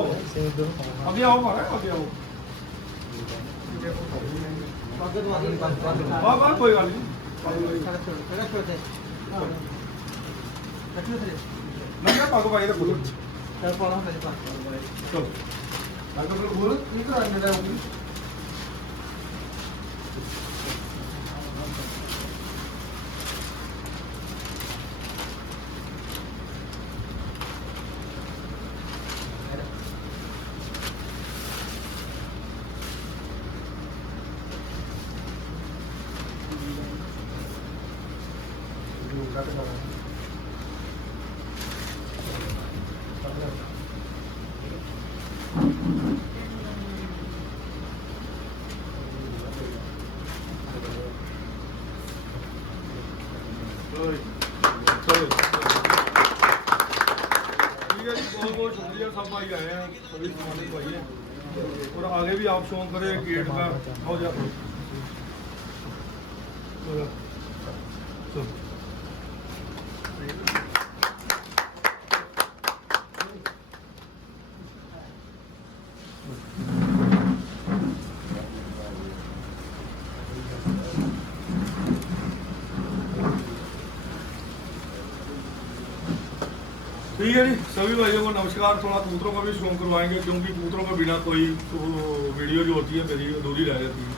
आगे आओ मारा आगे आओ बाबा कोई बात नहीं नहीं पागो भाई इधर बोलो चलो पागो बोलो इधर आ मेरा बहुत शुक्रिया सब भाई आए हैं, सभी सम्मानित भाई हैं, और आगे भी आप शौक करें गेट का हो जाए। ठीक है जी, सभी भाइयों को नमस्कार। थोड़ा कबूतरों का भी शौक करवाएंगे क्योंकि कबूतरों के बिना कोई तो वीडियो जो होती है मेरी अधूरी रह जाती है।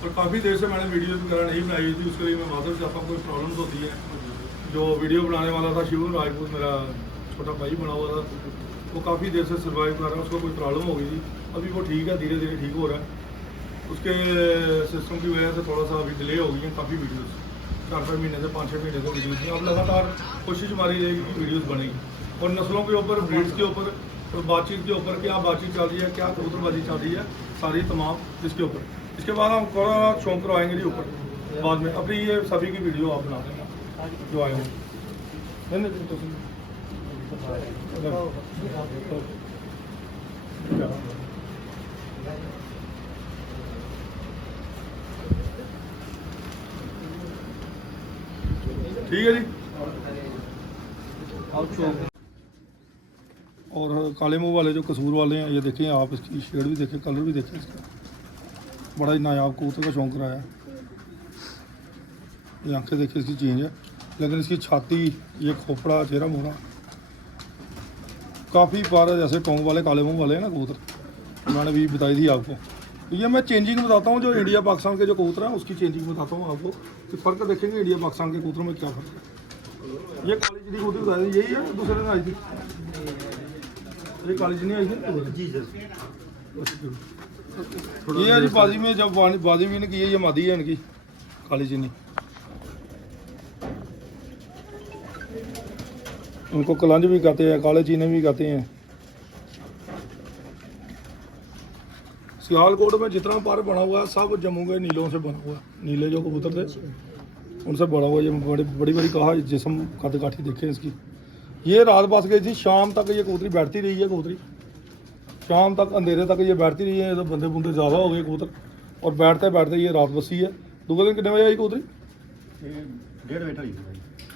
और काफ़ी देर से मैंने वीडियो वगैरह नहीं बनाई थी, उसके लिए मैं माधव चाहता हूँ। कोई प्रॉब्लम्स होती है, जो वीडियो बनाने वाला था शिव राजपूत, मेरा छोटा भाई बना हुआ था, वो काफ़ी देर से सर्वाइव कर रहा है। उसको कोई प्रॉब्लम हो गई थी, अभी वो ठीक है, धीरे धीरे ठीक हो रहा है। उसके सिस्टम की वजह से थोड़ा सा अभी डिले हो गई है काफ़ी वीडियोज़, 4-5 महीने से 5-6 महीने से वीडियोज़ नहीं। अब लगातार कोशिश हमारी रहेगी कि वीडियोज़ बनेगी और नस्लों के ऊपर, ब्रीड्स के ऊपर और बातचीत के ऊपर, क्या बातचीत चल रही है, क्या कबूतरबाजी चल रही है, सारी तमाम इसके ऊपर। इसके बाद हम थोड़ा शौक करवाएंगे जी ऊपर बाद में। अभी ये सभी की वीडियो आप बना देना जो आए हों। ठीक है जी। और काले मुंह वाले जो कसूर वाले हैं, ये देखें आप, इसकी शेड भी देखें, कलर भी देखें इसका, बड़ा ही नायाब कबूतर का शौक कराया है। ये आंखें देखिए इसकी चेंज है, लेकिन इसकी छाती, ये खोपड़ा, चेहरा मोहरा काफ़ी बार जैसे टोंग वाले काले मुंह वाले हैं ना कबूतर, मैंने भी बताई थी आपको। तो ये मैं चेंजिंग बताता हूँ, जो इंडिया पाकिस्तान के जो कबूतर हैं उसकी चेंजिंग बताता हूँ आपको कि फ़र्क देखेंगे इंडिया पाकिस्तान के कबूतरों में क्या फ़र्क है। ये काली चिड़ी कबूतर बताई थी, यही है, दूसरे दिन आई थी ये काली चिड़ी आई थी जी सर। ये है जी बाजी में, जब बाजी में इनकी ये मादी है इनकी काली चीनी। उनको कलंज भी कहते हैं, काले चीने भी कहते हैं। सियालकोट में जितना पार्क बना हुआ है सब जम्मू के नीलों से बना हुआ है। नीले जो कबूतर थे उनसे बना हुआ। ये बड़ी बड़ी कहा जिस्म कद काठी देखे इसकी। ये रात बस गई थी, शाम तक ये कबूतरी बैठती रही है। कबूतरी शाम तक, अंधेरे तक ये बैठती रही है। तो बंदे बुंदे ज़्यादा हो गए कबूतर, और बैठते बैठते ये रात बसी है। दूसरे दिन कितने बजे आई कबूतरी? 1:30 बजे आई।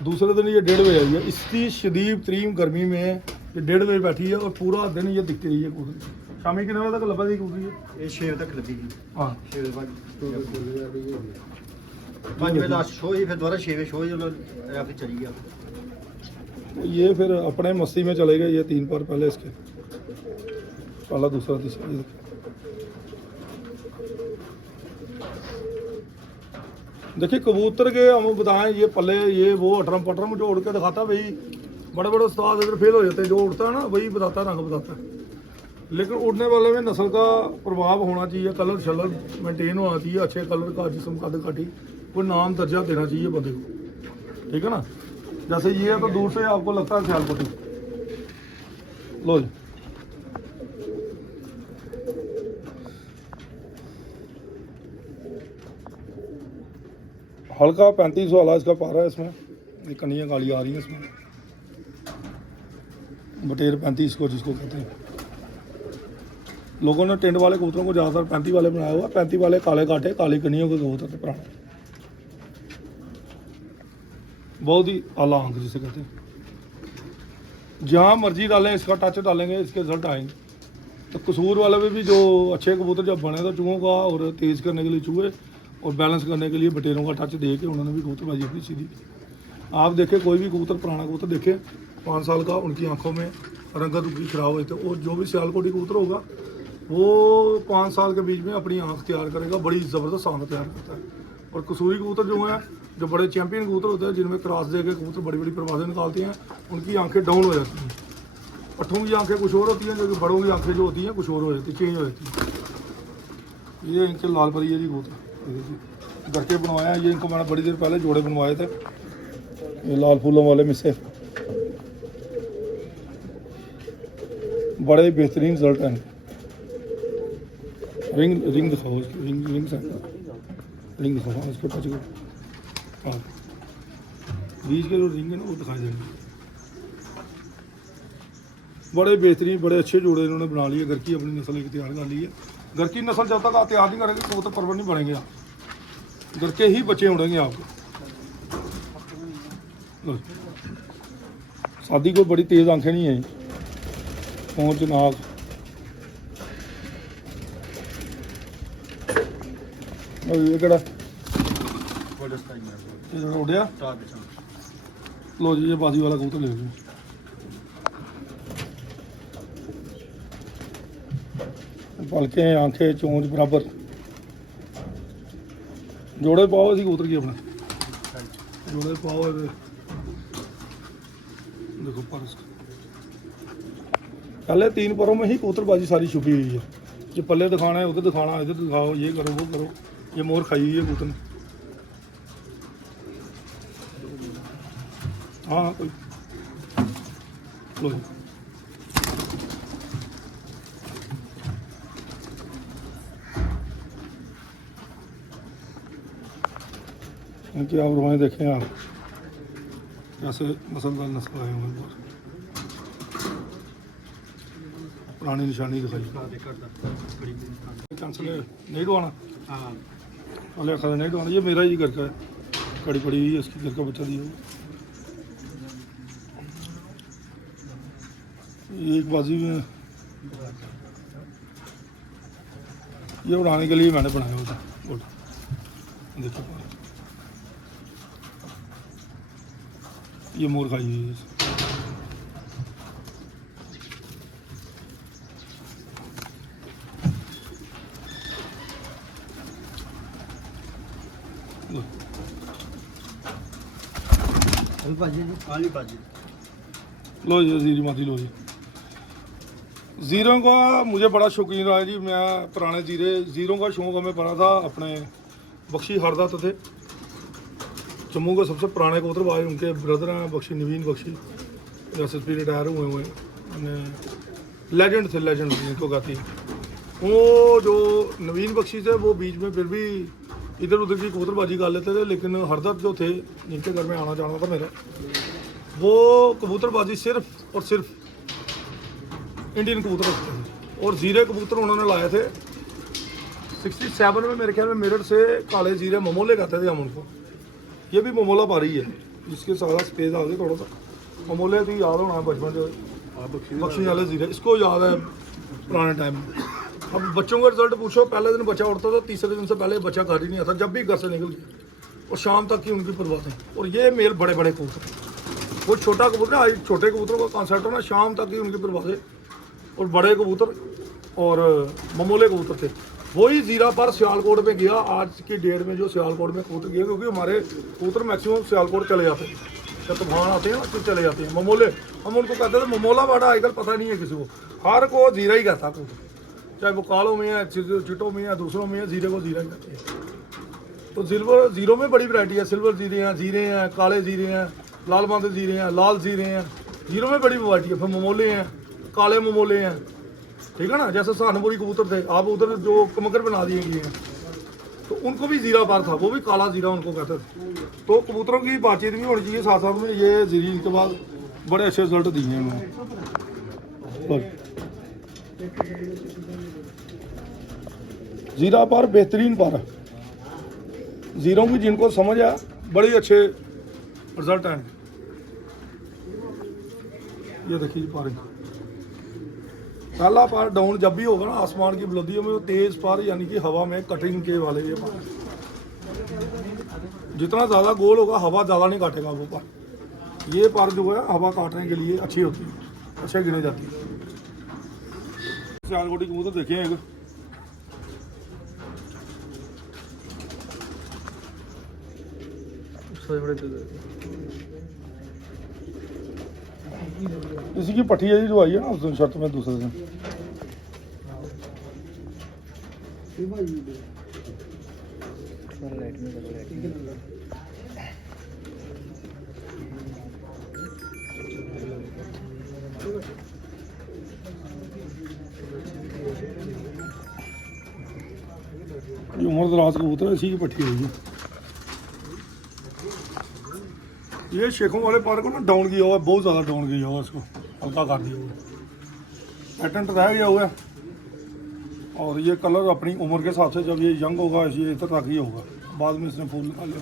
दूसरे दिन ये 1:30 बजे आई है। इसकी शदीद तरीम गर्मी में ये 1:30 बजे बैठी है और पूरा दिन ये दिखती रही है कबूतरी। शामी कितने बजे तक लभा दी कबूतरी? ये 6 बजे तक लगी थी। हाँ 6 बजे बाद 5 बजे लास्ट शो ही, फिर दोबारा 6 बजे शो या फिर चली गया। ये फिर अपने मस्ती में चले गए। ये 3 बार पहले इसके, पहला दूसरा तीसरा। ये देखिए कबूतर के हम बताएं, ये पल्ले, ये वो अटरम पटरम जो उड़ के दिखाता भाई, बड़े बड़े उस्ताद इधर फेल हो जाते हैं। जो उड़ता है ना वही बताता है, रंग बताता है। लेकिन उड़ने वाले में नस्ल का प्रभाव होना चाहिए, कलर शलर मेंटेन होना चाहिए, अच्छे कलर का, जिस्म कद काठी, कोई नाम दर्जा देना चाहिए बंदे को, ठीक है ना। जैसे ये है तो दूर से आपको लगता है सियालकोटी। लो जी, हल्का 3500 वाला इसका पारा है। इसमें ये कनियाँ काली आ रही हैं इसमें, बटेर 35 को जिसको कहते हैं। लोगों ने टेंट वाले कबूतरों को ज़्यादातर 35 वाले बनाया हुआ। 35 वाले काले काटे, काली कनियों के कबूतर थे पुराने, बहुत ही आला आंख जिसे कहते हैं। जहाँ मर्जी डालें इसका टच डालेंगे, इसके रिजल्ट आएंगे। तो कसूर वाले में भी जो अच्छे कबूतर जब बने तो चूहों का और तेज़ करने के लिए चूहे और बैलेंस करने के लिए बटेरों का टच दे के उन्होंने भी कबूतरबाजी अपनी सीधी। आप देखें कोई भी कबूतर, पुराना कबूतर देखें 5 साल का, उनकी आंखों में रंगत उनकी खराब हुई। तो और जो भी सियालकोटी कबूतर होगा वो 5 साल के बीच में अपनी आंख तैयार करेगा, बड़ी ज़बरदस्त आंख तैयार करता है। और कसूरी कबूतर जो हैं, जो बड़े चैंपियन कबूतर होते हैं, जिनमें क्रॉस दे के कबूतर बड़ी बड़ी परवाजें निकालते हैं, उनकी आंखें डाउन हो जाती हैं। पट्ठों की आंखें कुछ और होती हैं, जो कि बड़ों की आंखें जो होती हैं कुछ और हो जाती हैं, चेंज हो जाती हैं। ये इनके लाल परी है जी कबूतर, घर के बनवाए हैं। ये इनको मैंने बड़ी देर पहले जोड़े बनवाए थे, ये लाल फूलों वाले में से। बड़े बेहतरीन रिजल्ट हैं। रिंग दिखाओ इसकी, रिंग दिखाओ। हाँ इसको टच करो, हाँ बीच के जो रिंग है ना वो दिखाई देंगे। बड़े बेहतरीन, बड़े अच्छे जोड़े इन्होंने बना लिए। घर की अपनी नस्ल एक तैयार कर ली है। घर की नस्ल जब तक आप तैयार नहीं करेंगे कबूतर परवर नहीं बढ़ेंगे। आप घर के ही बच्चे उड़ेंगे आपको। शादी को बड़ी तेज़ आंखें नहीं हैं, पहुँच नाक। ये केड़ा उड़िया। लो जी, ये बाजी वाला कबूतर ले लो। पलके आंखें चोंच बराबर जोड़े पाओ इसी कबूतर की अपने जोड़े पाओ देखो पर पहले 3 परों में ही कबूतरबाजी सारी छुपी हुई है। ये पल्ले दिखाना है, उधर दिखाना, इधर दिखाओ, ये करो वो करो। ये मोर खाई हुई है कबूतर ने। हाँ कोई लो जी। इनकी आप रुआएं देखें आप कैसे मसलदार नस्ल आए हुए हैं। पुरानी निशानी दिखाई कैंसिल है, नहीं डुआना अले खा नहीं डुआना। ये मेरा ही घर का है, कड़ी पड़ी हुई है इसकी, घर का बच्चा दिया हुआ। ये एक बाजी में ये उड़ाने के लिए मैंने बनाया हुआ था। देखिए ये मोर खाई हुई है। लो जी जीरी माती लो जी। ज़ीरों का मुझे बड़ा शौकीन रहा है जी। मैं पुराने ज़ीरों का शौक़ हमें पड़ा था अपने बख्शी हरदत्त थे, जम्मू के सबसे पुराने कबूतरबाज। उनके ब्रदर हैं बख्शी, नवीन बख्शी, SSP रिटायर हुए हैं। लेजेंड थे, लेजेंड जिनको कहती है। वो जो नवीन बख्शी थे वो बीच में फिर भी इधर उधर की कबूतरबाजी कर लेते थे, लेकिन हरदत्त जो थे जिनके घर में आना जाना था मेरा, वो कबूतरबाजी सिर्फ और सिर्फ इंडियन कबूतर रखते थे। और ज़ीरे कबूतर उन्होंने लाए थे 67 में मेरे ख्याल में मेरठ से। काले ज़ीरे ममोले कहते थे हम उनको। ये भी ममोला पा रही है जिसके सारा स्पेस आ गया थोड़ा सा। ममोले तो याद होना है बचपन जो बख्शी वाले ज़ीरे, इसको याद है पुराने टाइम में। अब बच्चों का रिजल्ट पूछो, पहले दिन बच्चा उड़ता था, तीसरे दिन से पहले बच्चा घर ही नहीं आता, जब भी घर से निकल गया। और शाम तक की उनकी परवाज़ें। और ये मेल बड़े बड़े कबूतर, वो छोटा कबूतर है, छोटे कबूतरों का कॉन्सेप्ट है ना, शाम तक की उनकी परवाज़ें। और बड़े कबूतर और ममोले कबूतर थे। वही ज़ीरा पर सियालकोट में गया आज की डेट में, जो सियालकोट में कबूतर गया, क्योंकि हमारे कबूतर मैक्सिमम सियालकोट चले जाते हैं। जब तूफान आते हैं ना तो चले जाते हैं। ममोले हम उनको कहते थे, ममोला बाड़ा आजकल पता नहीं है किसी को, हर को ज़ीरा ही कहता कबूतर, चाहे वो कालों में है, चिटों में है, दूसरों में है, ज़ीरे को ज़ीरा ही कहते हैं। तो सिल्वर ज़ीरो में बड़ी वैरायटी है। सिल्वर ज़ीरे हैं, काले ज़ीरे हैं, लाल बांधे ज़ीरे हैं, लाल ज़ीरे हैं। ज़ीरो में बड़ी वैरायटी है। फिर ममोले हैं, काले ममोले हैं, ठीक है ना। जैसे सहारनपुरी कबूतर थे, आप उधर जो कमकर बना दिए गए हैं, तो उनको भी ज़ीरा पार था, वो भी काला ज़ीरा उनको कहते थे। तो कबूतरों की बातचीत भी होनी चाहिए साथ साथ में। ये ज़ीरी के बाद बड़े अच्छे रिजल्ट दिए हैं उन्होंने। ज़ीरा पार बेहतरीन पार है। ज़ीरों की जिनको समझ है बड़े अच्छे रिजल्ट हैं। ये देखिए पार, पहला पार डाउन जब भी होगा ना आसमान की बुलंदियों में, वो तेज़ पार यानी कि हवा में कटिंग के वाले ये पार। जितना ज़्यादा गोल होगा हवा ज़्यादा नहीं काटेगा वो पार। ये पार जो है हवा काटने के लिए अच्छी होती है, अच्छे गिने जाती है। सियालकोटी कबूतर देखिए एक, इसी की पट्टी है जो आई है ना उस दिन शर्त में दूसरे दिन। ये उम्र दराज कबूतर है, इसी की पट्टी हुई है। ये शेखों वाले पार को ना डाउन किया हुआ है, बहुत ज़्यादा डाउन किया हुआ है, इसको हल्का कर दिया हुआ है। पैटर्न रह गया हुआ है। और ये कलर अपनी उम्र के हिसाब से जब ये यंग होगा ये इधर तक ही होगा, बाद में इसने फूल निकाल लिया।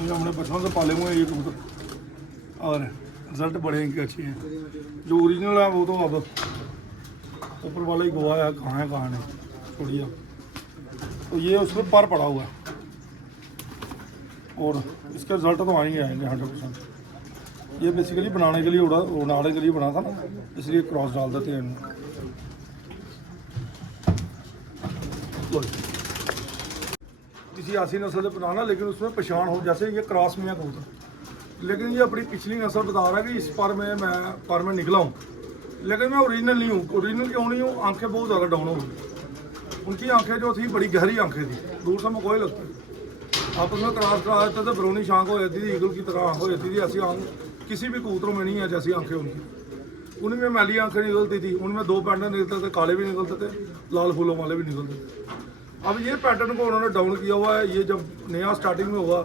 ये हमने बचपन से पाले हुए हैं ये कबूतर, और रिजल्ट बड़े इनके अच्छे हैं। जो ओरिजिनल है वो तो अब ऊपर वाला ही गोवा है, कहाँ नहीं छोड़िए। तो ये उसमें पर पड़ा हुआ है और इसके रिजल्ट तो आएंगे 100%। ये बेसिकली बनाने के लिए उड़ाने के लिए बना था ना, इसलिए क्रॉस डाल देते हैं। किसी ऐसी नस्ल से बनाना, लेकिन उसमें पहचान हो, जैसे ये क्रॉस में है कबूतर, लेकिन ये अपनी पिछली नस्ल बता रहा है कि इस पर में निकला हूँ, लेकिन मैं ओरिजिनल नहीं हूँ। ओरिजिनल क्यों नहीं हूँ? आंखें बहुत ज़्यादा डाउन हो गई। उनकी आंखें जो थी बड़ी गहरी आंखें थी, दूर से मकोई लगता है। आपस में क्रॉस करा देते थे, ब्राउनिश आंख हो जाती थी, ईगल की तरह आंख हो जाती थी। ऐसी आंख किसी भी कबूतरों में नहीं है जैसी आंखें उनकी। उनमें मैली आंखें निकलती थी, उनमें 2 पैटर्न निकलते थे, काले भी निकलते थे, लाल फूलों वाले भी निकलते थे। अब ये पैटर्न को उन्होंने डाउन किया हुआ है। ये जब नया स्टार्टिंग में होगा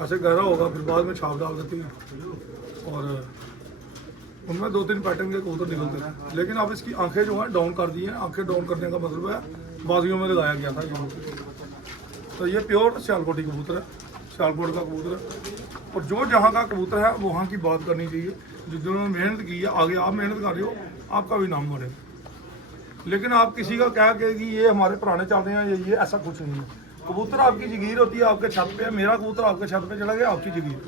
ऐसे गहरा होगा, फिर बाद में छाप डाल देती है और उनमें 2-3 पैटर्न के कबूतर निकलते हैं। लेकिन अब इसकी आंखें जो हैं डाउन कर दी हैं। आंखें डाउन करने का मतलब है बाजियों में लगाया गया था ये। तो ये प्योर सियालकोटी कबूतर है, सियालकोट का कबूतर है। और जो जहाँ का कबूतर है वहाँ की बात करनी चाहिए। जिन्होंने मेहनत की है, आगे आप मेहनत कर रहे हो, आपका भी नाम बढ़ेगा। लेकिन आप किसी का कह के कि ये हमारे पुराने चल रहे हैं, ये ऐसा कुछ नहीं है। कबूतर आपकी जगीर होती है, आपके छत पे। मेरा कबूतर आपके छत पे चला गया, आपकी जगीर।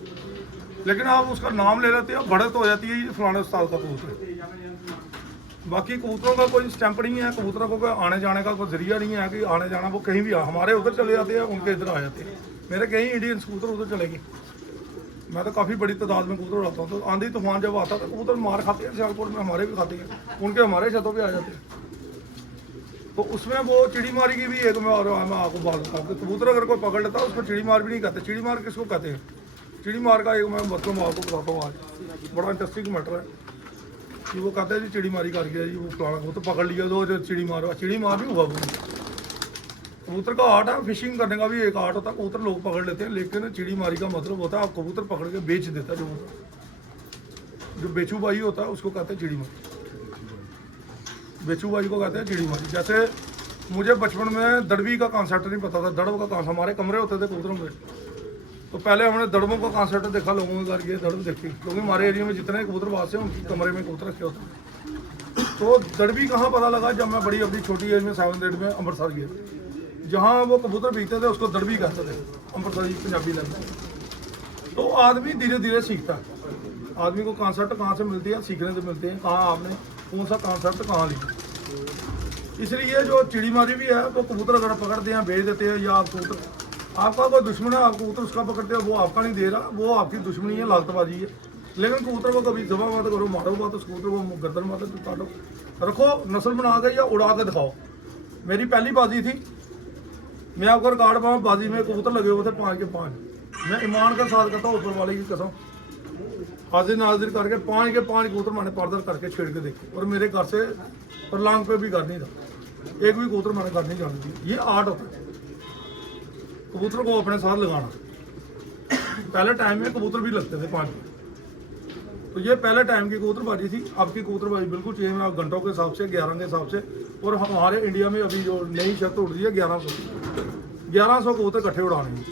लेकिन आप उसका नाम ले लेते हो, बढ़त हो जाती है ये फलाने उस्ताद का कबूतर है। बाकी कबूतरों का कोई स्टैंप नहीं है, कबूतरों को कोई आने जाने का कोई जरिया नहीं है कि आने जाना वो कहीं भी हमारे उधर चले जाते हैं, उनके इधर आ जाते हैं। मेरे कई इंडियन कबूतर उधर चले गए। मैं तो काफ़ी बड़ी तादाद में कबूतर उड़ाता हूँ। तो आंधी तूफान जब आता है तो कबूतर मार खाते हैं, सियालकोट में हमारे भी खाते हैं, उनके हमारे छतों पे आ जाते हैं। तो उसमें वो चिड़ी मारी की भी एक मैं आपको बात बताऊँ कि कबूतर अगर कोई पकड़ लेता है उसको चिड़ी मार भी नहीं कहते। चिड़ी मार किसको कहते हैं? चिड़ी मार का एक मैं मतलब आपको बताता हूँ आज, बड़ा इंटरेस्टिंग मैटर है कि वो कहते हैं जी चिड़ी मारी कर गया जी, वो फलाना वो तो पकड़ लिया, तो जो चिड़ी मार भी हुआ वो। कबूतर का आर्ट है, फिशिंग करने का भी एक आर्ट होता है। कबूतर लोग पकड़ लेते हैं, लेकिन चिड़ी मारी का मतलब होता है आप कबूतर पकड़ के बेच देता है। जो बेचू भाई होता है उसको कहते हैं चिड़ी मारी। बेचू भाई को कहते हैं चिड़ी मारी। जैसे मुझे बचपन में दड़बी का कॉन्सेप्ट नहीं पता था। दड़ब का कॉन्सेप्ट, हमारे कमरे होते थे कबूतरों के, तो पहले हमने दड़बों का कॉन्सेप्ट देखा, लोगों के घर गए दड़ब देखी, क्योंकि हमारे एरिया में जितने कबूतरबाज हैं उनकी कमरे में कबूतर रखे होते हैं। तो दड़बी कहाँ पता लगा? जब मैं बड़ी अपनी छोटी एज में 7th 8th में अमृतसर गया, जहाँ वो कबूतर बीतते थे उसको दड़बी कहते थे, अमृतसरी पंजाबी लैंग्वेज। तो आदमी धीरे धीरे सीखता है। आदमी को कॉन्सेप्ट कहाँ से मिलती है? सीखने से मिलते हैं। कहाँ आपने कौन सा कॉन्सेप्ट कहाँ लिखा। इसलिए जो चिड़ी मारी भी है वो कबूतर अगर पकड़ते हैं, भेज देते हैं, या आप कबूतर आपका कोई दुश्मन है, आप कबूतर उसका पकड़ते हो, वो आपका नहीं दे रहा, वो आपकी दुश्मनी है, लालतबाजी है। लेकिन कबूतर को कभी जबा मत करो, मारोगा तो कबूतर को गर्दन मारो तो काटो, रखो, नस्ल बना के या उड़ा के दिखाओ। मेरी पहली बाजी थी, मैं आपको रिकॉर्ड पाऊँ, बाजी में कबूतर लगे हुए थे 5 के 5। मैं ईमान के साथ कहता हूँ, ऊपर वाले की कसम, हाजिर नाजिर करके 5 के 5 कबूतर मैंने पर्दर करके छेड़ के देखे। और मेरे घर से पर लांग पे भी घर नहीं था, एक भी कबूतर मैंने घर नहीं जाने दिया। ये आर्ट होता है कबूतर को अपने साथ लगाना। पहले टाइम में कबूतर भी लगते थे 5 के, तो ये पहले टाइम की कबूतरबाजी थी। अब की कबूतरबाजी बिल्कुल चेंज है, घंटों के हिसाब से, 11 के हिसाब से। और हमारे इंडिया में अभी जो नई शर्त उड़ रही है 1100 कबूतर इकट्ठे उड़ाने हैं।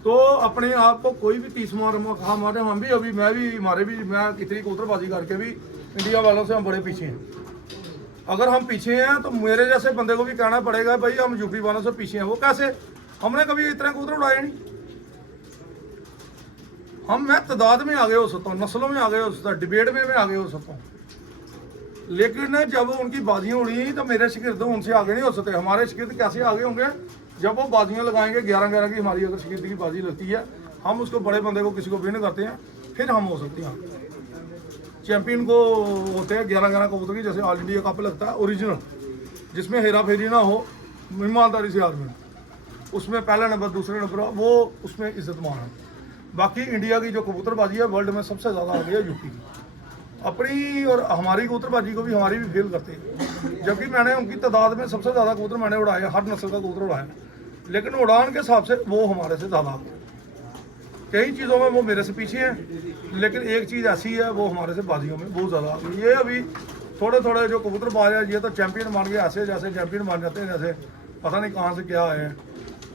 तो अपने आप को कोई भी 30 हमारे हम भी अभी मैं कितनी कबूतरबाजी करके भी इंडिया वालों से हम बड़े पीछे हैं। अगर हम पीछे हैं तो मेरे जैसे बंदे को भी कहना पड़ेगा भाई हम यूपी वालों से पीछे हैं। वो कैसे? हमने कभी इतने कबूतर उड़ाए नहीं। मैं तादाद में आगे हो सकता हूँ, नस्लों में आगे हो सकता हूँ, डिबेट में मैं आगे हो सकता हूँ, लेकिन जब उनकी बाजियाँ उड़ी तो मेरे शिगिर्द उनसे आगे नहीं हो सकते। हमारे शिगिर्द कैसे आगे होंगे? जब वो बाजियाँ लगाएंगे 11-11 की, हमारी अगर शिगिर्द की बाजी लगती है, हम उसको बड़े बंदे को किसी को विन करते हैं, फिर हम हो सकते हैं चैंपियन को। होते हैं 11-11 कबूतर की, जैसे ऑल इंडिया कप लगता है ओरिजिनल, जिसमें हेरा फेरी ना हो, ईमानदारी से आदमी, उसमें पहला नंबर दूसरे नंबर वो उसमें इज्जतमान है। बाकी इंडिया की जो कबूतरबाजी है वर्ल्ड में सबसे ज़्यादा आ गई है यूपी की। अपनी और हमारी कबूतरबाजी को भी हमारी भी फेल करते हैं, जबकि मैंने उनकी तादाद में सबसे ज़्यादा कबूतर मैंने उड़ाए, हर नस्ल का कबूतर उड़ाया, लेकिन उड़ान के हिसाब से वो हमारे से ज़्यादा आगे। कई चीज़ों में वो मेरे से पीछे हैं, लेकिन एक चीज़ ऐसी है वो हमारे से बाजियों में बहुत ज़्यादा आगे। ये अभी थोड़े थोड़े जो कबूतरबाज है ये तो चैंपियन मान गए, ऐसे जैसे चैंपियन मान जाते हैं, जैसे पता नहीं कहाँ से क्या आए हैं,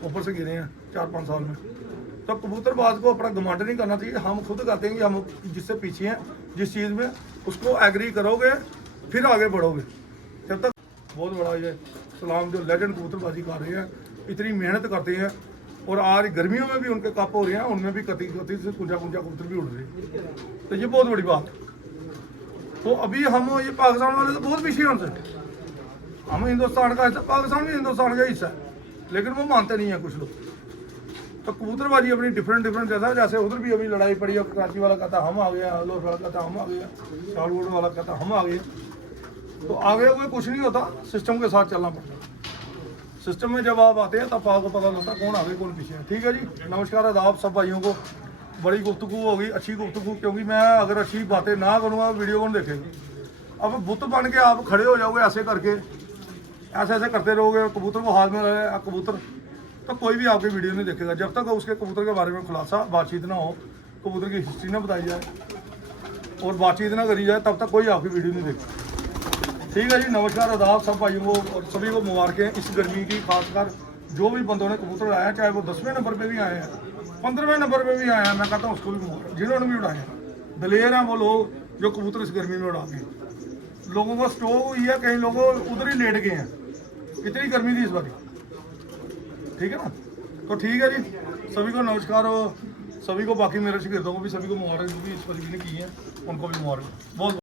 ऊपर से गिरे हैं 4-5 साल में। तो कबूतरबाज को अपना घमंड नहीं करना चाहिए। हम खुद कहते हैं कि हम जिससे पीछे हैं जिस चीज़ में, उसको एग्री करोगे फिर आगे बढ़ोगे। जब तक बहुत बड़ा ये सलाम जो लेजेंड कबूतरबाजी कर रहे हैं, इतनी मेहनत करते हैं, और आज गर्मियों में भी उनके कप हो रहे हैं, उनमें भी कती से कुंजा कबूतर भी उड़ रहे हैं, तो ये बहुत बड़ी बात है। तो अभी हम ये पाकिस्तान वाले तो बहुत पीछे हैं हमसे, हम हिंदुस्तान का हिस्सा, पाकिस्तान भी हिंदुस्तान का हिस्सा है, लेकिन वो मानते नहीं है कुछ लोग। तो कबूतरबाजी अपनी डिफरेंट जैसा, जैसे उधर भी अभी लड़ाई पड़ी है, कराची वाला कहता हम आ गया, लोहर वाला कहता हम आ गया, शालकोट वाला कहता हम आ गए। तो आगे हुए कुछ नहीं होता, सिस्टम के साथ चलना पड़ता है। सिस्टम में जब आप आते हैं तब आपको पता लगता है कौन आगे कौन पीछे है। ठीक है जी, नमस्कार आदाब सब भाइयों को। बड़ी गुफ्तगू होगी, अच्छी गुफ्तगू, क्योंकि मैं अगर अच्छी बातें ना करूँगा वीडियो कौन देखेगा। अब बुत बन के आप खड़े हो जाओगे ऐसे करके, ऐसे ऐसे करते रहोगे, कबूतर को हाथ में रहे कबूतर, तो कोई भी आपकी वीडियो नहीं देखेगा जब तक उसके कबूतर के बारे में खुलासा बातचीत ना हो, कबूतर की हिस्ट्री ना बताई जाए और बातचीत ना करी जाए, तब तक कोई आपकी वीडियो नहीं देखेगा। ठीक है जी, नमस्कार आदाब सब भाइयों को और सभी को मुबारकें इस गर्मी की। खासकर जो भी बंदों ने कबूतर उड़ाया, चाहे वो 10वें नंबर पे भी आए हैं, 15वें नंबर पे भी आए हैं, मैं कहता हूँ उसको भी मुबारक। जिन्होंने भी उड़ाए हैं, दलेर हैं वो लोग जो कबूतर इस गर्मी में उड़ा गए। लोगों को स्ट्रोक हुई है, कई लोग उधर ही लेट गए हैं, इतनी गर्मी थी इस बार। ठीक है ना, तो ठीक है जी, सभी को नमस्कार और सभी को, बाकी मेरे शागिर्दों को भी सभी को मुबारक, जो भी इस पर की है उनको भी मुबारक बहुत।